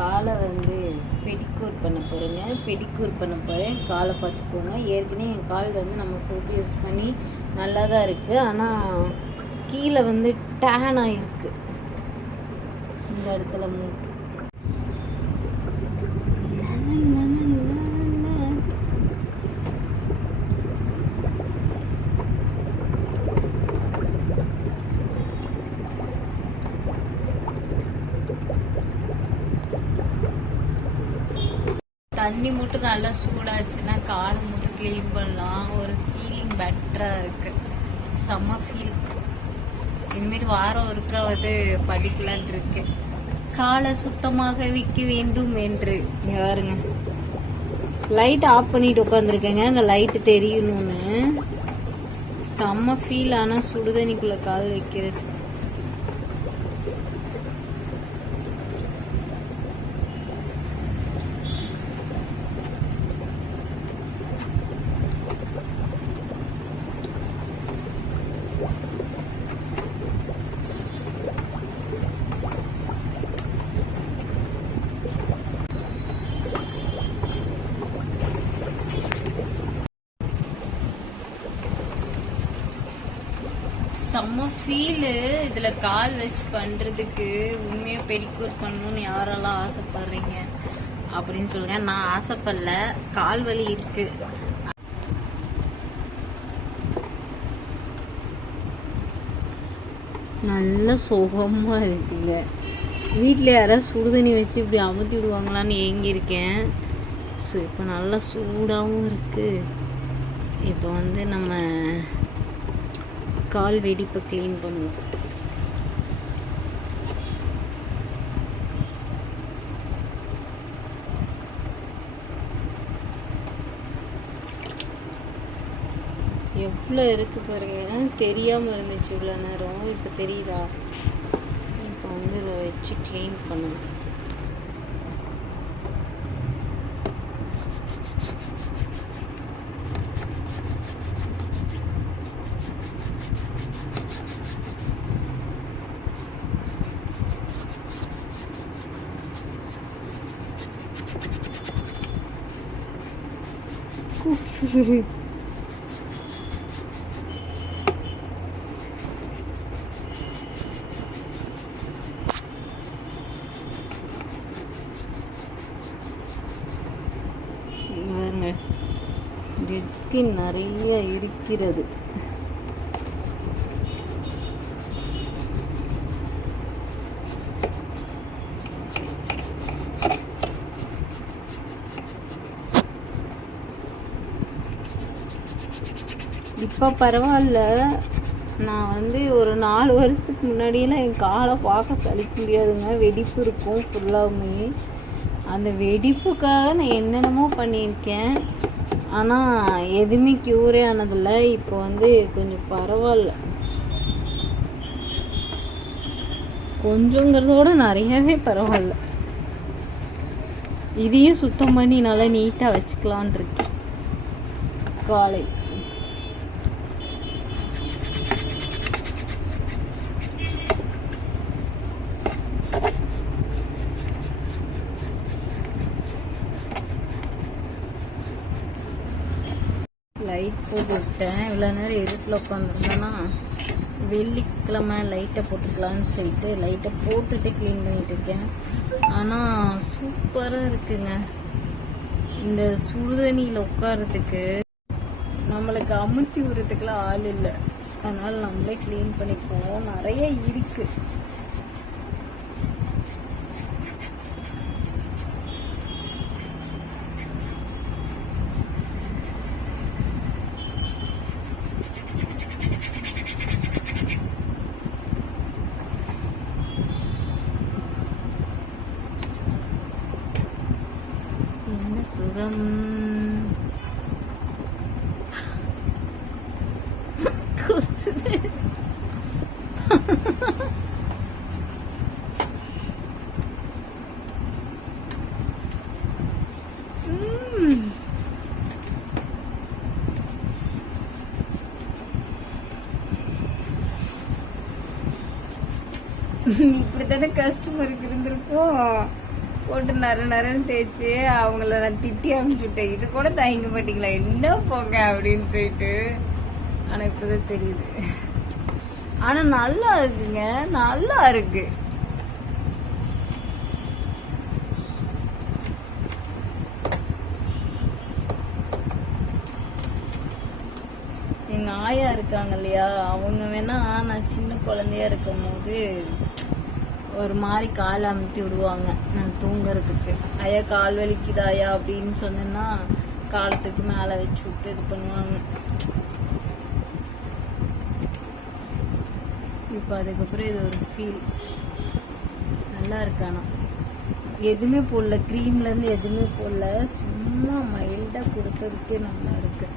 காலை வந்து பெடிக்யூர் பண்ண போகிறேங்க. பெடிக்யூர் பண்ண போகிறேன். காலை பார்த்துக்கோங்க. ஏற்கனவே என் கால் வந்து நம்ம சோப்பு யூஸ் பண்ணி நல்லா தான் இருக்குது. ஆனால் கீழே வந்து டேன் ஆகிருக்கு இந்த இடத்துல மூட்டு. தண்ணி மட்டும் நல்லா சூடாச்சுன்னா காலை மட்டும் க்ளீன் பண்ணலாம். ஒரு ஃபீலிங் பெட்டராக இருக்குது. செம்ம ஃபீல். இனிமேல் வாரம் ஒருக்காவது படிக்கலான் இருக்கு. காலை சுத்தமாக வைக்க வேண்டும் என்று. இங்கே பாருங்க, லைட் ஆஃப் பண்ணிட்டு உட்காந்துருக்கேங்க. அந்த லைட்டு தெரியணும்னு. செம்ம ஃபீல். ஆனால் சுடுதண்ணிக்குள்ளே கால் வைக்கிறது செம்ம ஃபீலு. இதில் கால் வச்சு பண்ணுறதுக்கு உண்மையாக பெடிக்யூர் பண்ணணும்னு யாரெல்லாம் ஆசைப்படுறீங்க அப்படின்னு சொல்லுங்க. நான் ஆசைப்படல, கால் வலி இருக்கு. நல்ல சுகமாக இருக்குங்க. வீட்டில் யாராவது சுடுதண்ணி வச்சு இப்படி அமுத்தி விடுவாங்களான்னு ஏங்கியிருக்கேன். ஸோ இப்போ நல்லா சூடாகவும் இருக்குது. இப்போ வந்து நம்ம கால் வெடிப்பை க்ளீன் பண்ணுவோம். எவ்வளோ இருக்குது பாருங்க. தெரியாமல் இருந்துச்சு இவ்வளோ நேரம். இப்போ தெரியுதா? இப்போ வந்து இதை வச்சு க்ளீன் பண்ணுவோம். கூசுது. டெட் ஸ்கின் நிறைய இருக்கிறது. இப்போ பரவாயில்ல. நான் வந்து ஒரு 4 வருஷத்துக்கு முன்னாடியெல்லாம் என் காலை பார்க்க சலிக்க முடியாதுங்க. வெடிப்பு இருக்கும் ஃபுல்லாகவுமே. அந்த வெடிப்புக்காக நான் என்னென்னமோ பண்ணியிருக்கேன். ஆனால் எதுவுமே க்யூரே ஆனதில்லை. இப்போ வந்து கொஞ்சம் பரவாயில்ல. கொஞ்சங்கிறதோட நிறையவே பரவாயில்ல. இதையும் சுத்தம் பண்ணி நல்லா நீட்டாக வச்சுக்கலான் இருக்கேன் காலை. லைட் போட்டு விட்டேன். இவ்வளோ நேரம் இருட்டில் உட்காந்துருந்தேன்னா வெள்ளிக்கிழமை லைட்டை போட்டுக்கலான்னு சொல்லிட்டு லைட்டை போட்டுட்டு க்ளீன் பண்ணிட்டு இருக்கேன். ஆனால் சூப்பராக இருக்குங்க. இந்த சுடுதண்ணியில் உட்காரத்துக்கு நம்மளுக்கு அமுத்தி விடுறதுக்குலாம் ஆள் இல்லை. அதனால் நம்மளே க்ளீன் பண்ணிக்குவோம். நிறைய இருக்கு. சுகம். இப்படித்தானே கஸ்டமருக்கு இருந்திருப்போம். போட்டு நரன்னு தேய்ச்சி அவங்கள நான் திட்டி அனுப்பிச்சுட்டேன். இது கூட தயங்க மாட்டீங்களா, என்ன போங்க அப்படின்னு சொல்லிட்டு. ஆனா இப்பதான் தெரியுது. ஆனா நல்லா இருக்குங்க, நல்லா இருக்கு. எங்க ஆயா இருக்காங்க இல்லையா, அவங்க வேணா நான் சின்ன குழந்தையா இருக்கும் போது ஒரு மாதிரி கால் அமுத்தி விடுவாங்க நான் தூங்குறதுக்கு. ஐயா கால் வலிக்குதாயா அப்படின்னு சொன்னேன்னா காலத்துக்கு மேலே வச்சு விட்டு இது பண்ணுவாங்க. இப்போ அதுக்கப்புறம் இது ஒரு ஃபீல் நல்லா இருக்கானா. எதுவுமே போடல, க்ரீம்லேருந்து எதுவுமே போடல, சும்மா மைல்டாக கொடுத்ததுக்கே நல்லா இருக்கு.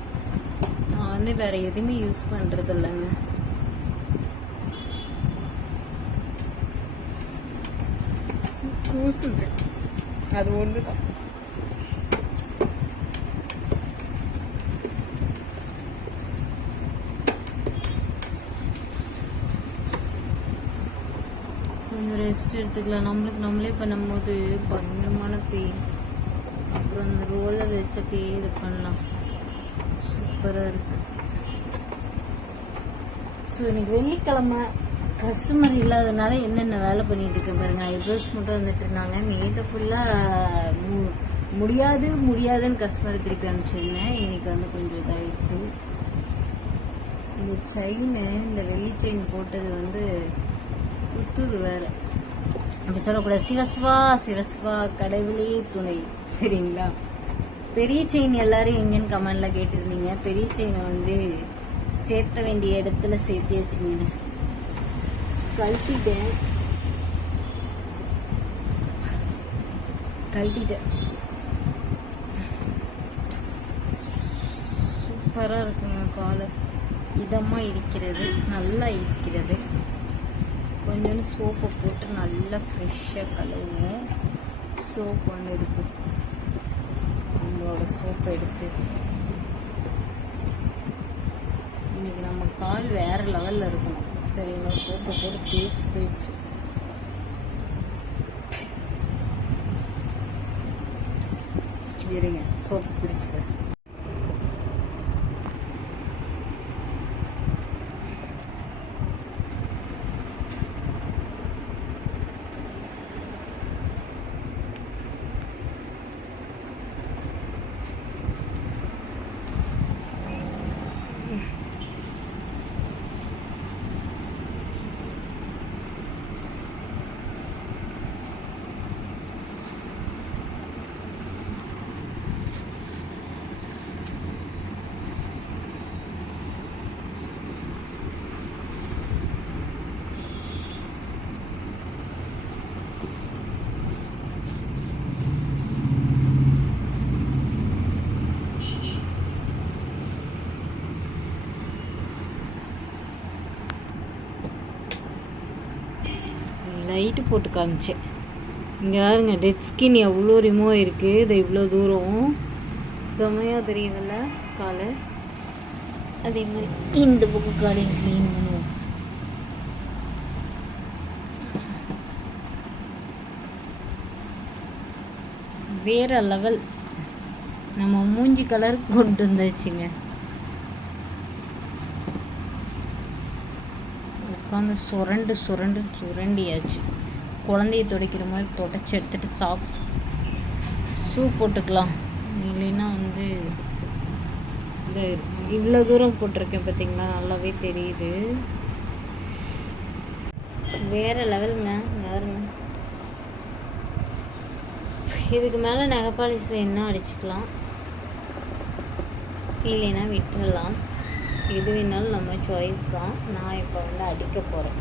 நான் வந்து வேற எதுவுமே யூஸ் பண்றது இல்லைங்க. கூசுது, அது ஒண்ணுதான். கொஞ்சம் ரெஸ்ட் எடுத்துக்கலாம். நம்மளே பண்ணும்போது பயங்கரமான பெயின். அப்புறம் அந்த ரோலர் வச்சப்பே இது பண்ணலாம், சூப்பராக இருக்கு. ஸோ இன்னைக்கு வெள்ளிக்கிழமை கஸ்டமர் இல்லாதனால என்னென்ன வேலை பண்ணிட்டு இருக்கேன் பாருங்க. ஐப்ரோஸ் மட்டும் வந்துட்டு இருந்தாங்க. நேற்று ஃபுல்லாக முடியாதுன்னு கஸ்டமர் திருப்பி அனுப்பிச்சிருந்தேன். இன்னைக்கு வந்து கொஞ்சம் இதாகிடுச்சு. இந்த செயின், இந்த வெள்ளி செயின் போட்டது வந்து குத்துது வேற. அப்படி சொல்லக்கூடாது. சிவசிவா கடவுளே துணை. சரிங்களா. பெரிய செயின் எல்லாரும் எங்கன்னு கமெண்ட்ல கேட்டிருந்தீங்க. பெரிய செயினை வந்து சேர்த்த வேண்டிய இடத்துல சேர்த்து வச்சுங்க. கழட்டிட்டேன். சூப்பரா இருக்குங்க. காலர் இதமா இருக்கிறது, நல்லா இருக்கிறது. கொஞ்சோண்டு சோப்பை போட்டு நல்லா ஃப்ரெஷ்ஷாக கழுவுவோம். சோப் ஒன்று எடுத்து, நம்மளோட சோப்பை எடுத்து, இன்னைக்கு நம்ம கால் வேற லெவல்ல இருக்கணும். சரிங்களா. சோப்பை போட்டு தேய்ச்சி இருங்க, சோப்பு பிரிச்சுக்கிறேன். லைட்டு போட்டு காமிச்சேன். இங்கே பாருங்க, டெட் ஸ்கின் எவ்வளோ ரிமூவ் இருக்குது. இது இவ்வளோ தூரம் செமையாக தெரியுதுல்ல காலை. அதே மாதிரி இந்த பக்கம் காலையும் க்ளீன் பண்ணுவோம். வேற லெவல். நம்ம மூஞ்சி கலர் கொண்டு வந்தாச்சுங்க. உட்காந்து சுரண்டியாச்சு. குழந்தைய துடைக்கிற மாதிரி தொடச்சி எடுத்துட்டு சாக்ஸ் ஷூ போட்டுக்கலாம். இல்லைன்னா வந்து இந்த இவ்வளோ தூரம் போட்டிருக்கேன் பார்த்தீங்களா, நல்லாவே தெரியுது. வேற லெவலுங்க. யாருங்க இதுக்கு மேலே நகைப்பாலிஸ் வேணும்னா அடிச்சுக்கலாம், இல்லைன்னா விட்டுடலாம். எது வேணாலும் நம்ம சாய்ஸ் தான். நான் இப்போ வந்து அடிக்க போகிறேன்.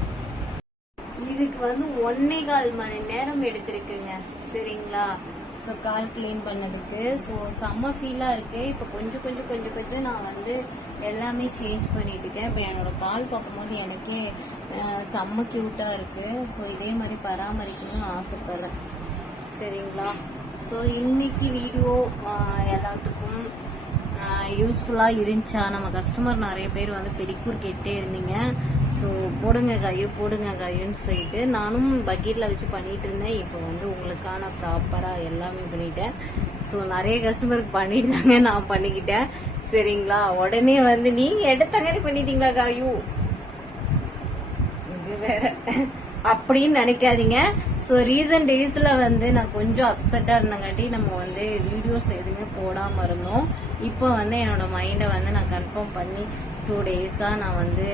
இதுக்கு வந்து 1.25 மணி நேரம் எடுத்திருக்குங்க. சரிங்களா. ஸோ கால் க்ளீன் பண்ணதுக்கு. ஸோ செம்ம ஃபீலாக இருக்குது. இப்போ கொஞ்சம் நான் வந்து எல்லாமே சேஞ்ச் பண்ணிட்டு இருக்கேன். இப்போ என்னோட கால் பார்க்கும்போது எனக்கே செம்ம க்யூட்டாக இருக்குது. ஸோ இதே மாதிரி பராமரிக்கணும்னு ஆசைப்பட்றேன். சரிங்களா. ஸோ இன்னைக்கு வீடியோ எல்லாத்துக்கும் யூஸ்ஃபுல்லாக இருந்துச்சா? நம்ம கஸ்டமர் நிறைய பேர் வந்து பெடிக்கூர் கேட்டே இருந்தீங்க. ஸோ போடுங்க காயுன்னு சொல்லிட்டு நானும் பக்கெட்டில் வச்சு பண்ணிட்டு இருந்தேன். இப்போ வந்து உங்களுக்கான ப்ராப்பராக எல்லாமே பண்ணிட்டேன். ஸோ நிறைய கஸ்டமருக்கு பண்ணிட்டு தாங்க நான் பண்ணிக்கிட்டேன். சரிங்களா? உடனே வந்து நீங்கள் எடுத்தங்காட்டி பண்ணிட்டீங்களா காயு இது வேற அப்படின்னு நினைக்காதீங்க. ஸோ ரீசன்ட் டேஸ்ல வந்து நான் கொஞ்சம் அப்செட்டா இருந்தங்காட்டி நம்ம வந்து வீடியோஸ் எதுவுமே போடாம இருந்தோம். இப்போ வந்து என்னோட மைண்டை வந்து நான் கன்ஃபார்ம் பண்ணி 2 டேஸா நான் வந்து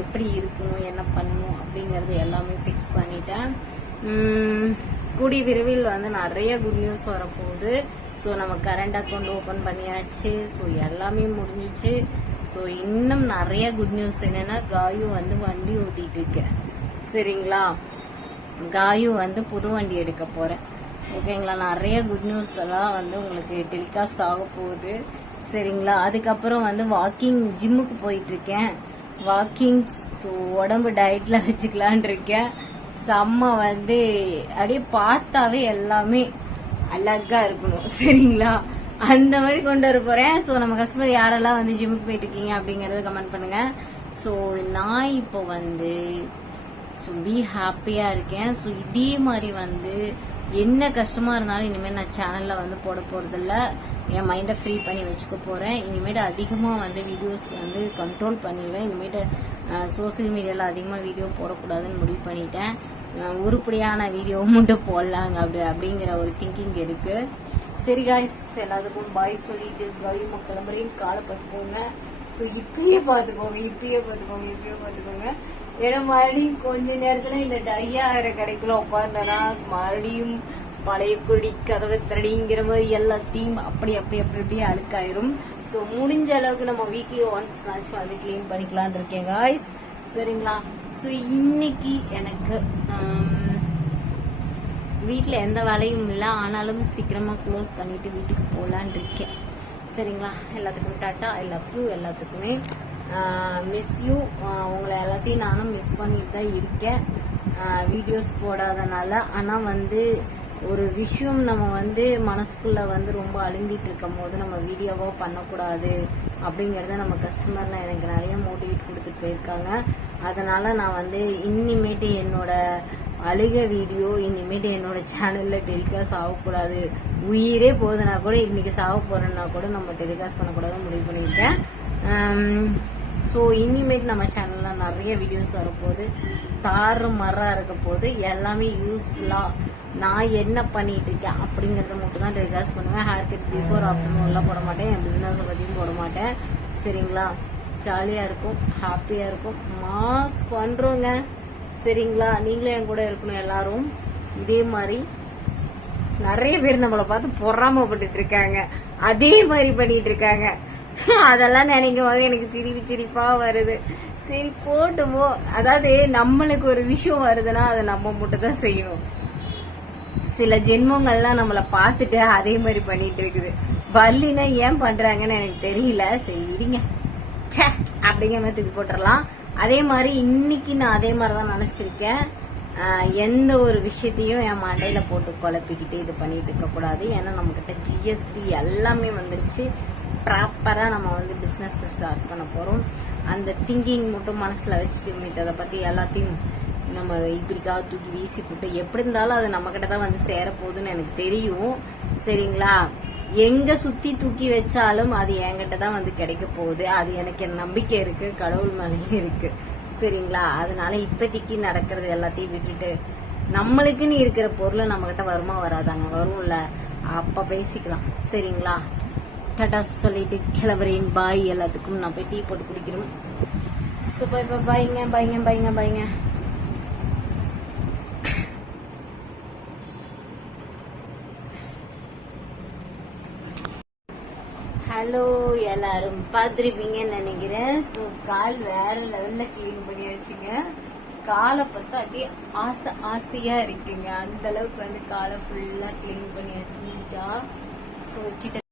எப்படி இருக்கணும், என்ன பண்ணணும் அப்படிங்கறது எல்லாமே ஃபிக்ஸ் பண்ணிட்டேன். கூடி விரைவில் வந்து நிறைய குட் நியூஸ் வரப்போகுது. ஸோ நம்ம கரண்ட் அக்கௌண்ட் ஓப்பன் பண்ணியாச்சு. ஸோ எல்லாமே முடிஞ்சிச்சு. ஸோ இன்னும் நிறைய குட் நியூஸ் என்னன்னா, காயு வந்து வண்டி ஓட்டிட்டு இருக்கேன். சரிங்களா? காயு வந்து புது வண்டி எடுக்க போறேன். ஓகேங்களா? நிறைய குட் நியூஸ் எல்லாம் வந்து உங்களுக்கு டெலிகாஸ்ட் ஆக போகுது. சரிங்களா? அதுக்கப்புறம் வந்து வாக்கிங், ஜிம்முக்கு போயிட்டு இருக்கேன். வாக்கிங்ஸ். ஸோ உடம்பு டயட்ல வச்சுக்கலான் இருக்கேன். செம்ம வந்து அப்படியே பார்த்தாவே எல்லாமே அழகா இருக்கணும். சரிங்களா? அந்த மாதிரி கொண்டு வர போறேன். ஸோ நம்ம கஸ்டமர் யாரெல்லாம் வந்து ஜிம்முக்கு போயிட்டு இருக்கீங்க அப்படிங்கறத கமெண்ட் பண்ணுங்க. ஸோ நான் இப்போ வந்து பி ஹாப்பியா இருக்கேன். ஸோ இதே மாதிரி வந்து என்ன கஷ்டமா இருந்தாலும் இனிமேல் நான் சேனல்ல வந்து போட போறதில்ல. என் மைண்டை ஃப்ரீ பண்ணி வச்சுக்க போறேன். இனிமேட்டு அதிகமா வந்து வீடியோஸ் வந்து கண்ட்ரோல் பண்ணிடுவேன். இனிமேட்டு சோசியல் மீடியால அதிகமா வீடியோ போடக்கூடாதுன்னு முடிவு பண்ணிட்டேன். உருப்படியான வீடியோ மட்டும் போடலாங்க அப்படிங்கிற ஒரு திங்கிங் இருக்கு. சரி காய்ஸ், எல்லாத்துக்கும் பாய் சொல்லிட்டு காய் கிளம்புறேன். காலை பார்த்துக்கோங்க. ஸோ இப்பயே பார்த்துக்கோங்க. ஏன்னா மறுபடியும் கொஞ்ச நேரத்துல இந்த டையாகிற கடைக்குள்ள உட்காந்தனா மறுபடியும் பழைய குடி கதவை திரடிங்கிற மாதிரி எல்லாத்தையும் அப்படியே அழுக்காயிரும். ஸோ முடிஞ்ச அளவுக்கு நம்ம வீக்லி ஒன்ஸ் ஆச்சும் வந்து கிளீன் பண்ணிக்கலான் இருக்கேன் காய்ஸ். சரிங்களா? ஸோ இன்னைக்கு எனக்கு வீட்டில் எந்த வேலையும் இல்லை. ஆனாலும் சீக்கிரமா க்ளோஸ் பண்ணிட்டு வீட்டுக்கு போகலான் இருக்கேன். சரிங்களா? எல்லாத்துக்கும் டாட்டா. I love you. எல்லாத்துக்குமே மிஸ் யூ. உங்களை எல்லாத்தையும் நானும் மிஸ் பண்ணிட்டு தான் இருக்கேன் வீடியோஸ் போடாதனால. ஆனால் வந்து ஒரு விஷயம் நம்ம வந்து மனசுக்குள்ள வந்து ரொம்ப அழுந்திட்டு இருக்கும் போது நம்ம வீடியோவோ பண்ணக்கூடாது அப்படிங்கறத நம்ம கஸ்டமர்ல எனக்கு நிறைய மோட்டிவேட் கொடுத்துட்டு போயிருக்காங்க. அதனால நான் வந்து இனிமேட்டு என்னோட அழுக வீடியோ இனிமேட்டு என்னோட சேனல்ல டெலிகாஸ்ட் ஆகக்கூடாது. உயிரே போகுதுன்னா கூட இன்னைக்கு சாக போறேன்னா கூட நம்ம டெலிகாஸ்ட் பண்ணக்கூடாதுன்னு முடிவு பண்ணியிருக்கேன். ஸோ இனிமேட் நம்ம சேனல்ல நிறைய வீடியோஸ் வரப்போகுது. தாறுமாறா இருக்க போது எல்லாமே யூஸ்ஃபுல்லா நான் என்ன பண்ணிட்டு இருக்கேன் அப்படிங்கறத மட்டும் தான் டெலிகாஸ்ட் பண்ணுவேன். ஹேர் கட் பிஃபோர் ஆஃப்டர்நூன் எல்லாம் போட மாட்டேன். என் பிசினஸ் பத்தியும் போட மாட்டேன். சரிங்களா? ஜாலியா இருக்கும், ஹாப்பியா இருக்கும், மாஸ் பண்றோங்க. சரிங்களா? நீங்களும் என் கூட இருக்கணும். எல்லாரும் இதே மாதிரி நிறைய பேர் நம்மளை பார்த்து பொறாமப்பட்டு இருக்காங்க. அதே மாதிரி பண்ணிட்டு இருக்காங்க. அதெல்லாம் நினைக்கும் போது எனக்கு சிரிப்பா வருது. சரி போட்டுமோ. அதாவது நம்மளுக்கு ஒரு விஷயம் வருதுன்னா அதை நம்ம மட்டும் தான் செய்யணும். சில ஜென்மங்கள்லாம் நம்மளை பார்த்துட்டு அதே மாதிரி பண்ணிட்டு இருக்குது. பல்லினா ஏன் பண்றாங்கன்னு எனக்கு தெரியல. சரி விடுங்க, சே அப்படிங்கிற மாதிரி தூக்கி போட்டுடலாம். அதே மாதிரி இன்னைக்கு நான் அதே மாதிரிதான் நினைச்சிருக்கேன். எந்த ஒரு விஷயத்தையும் என் மண்டையில போட்டு குழப்பிக்கிட்டு இது பண்ணிட்டு இருக்க கூடாது. ஏன்னா நம்ம கிட்ட ஜிஎஸ்டி எல்லாமே வந்துருச்சு. ப்ராப்பரா நம்ம வந்து பிசினஸ் ஸ்டார்ட் பண்ண போறோம். அந்த திங்கிங் மட்டும் மனசுல வச்சுட்டு அதை பத்தி எல்லாத்தையும் நம்ம இப்படிக்காக தூக்கி வீசி போட்டு எப்படி இருந்தாலும் அது நம்ம கிட்ட தான் வந்து சேர போகுதுன்னு எனக்கு தெரியும். சரிங்களா? எங்க சுத்தி தூக்கி வச்சாலும் அது என்கிட்ட தான் வந்து கிடைக்க போகுது. அது எனக்கு நம்பிக்கை இருக்கு, கடவுள் மேலேயும் இருக்கு. சரிங்களா? அதனால இப்போதைக்கு நடக்கிறது எல்லாத்தையும் விட்டுட்டு நம்மளுக்குன்னு இருக்கிற பொருள் நம்ம கிட்ட வருமா வராதாங்க? வரும்ல, அப்ப பேசிக்கலாம். சரிங்களா? டாடா சொல்லிட்டு கிளம்புறேன். பாய் எல்லாத்துக்கும். நான் போய் டீ போட்டு குடிக்கணும். ஸோ பாய்ங்க. ஹலோ, எல்லாரும் பார்த்துருப்பீங்கன்னு நினைக்கிறேன். ஸோ கால் வேற லெவல்ல கிளீன் பண்ணி வச்சுங்க. காலை பார்த்தா அப்படியே ஆசையா இருக்குங்க. அந்த அளவுக்கு வந்து காலை ஃபுல்லா கிளீன் பண்ணி வச்சுட்டா. ஸோ கிட்ட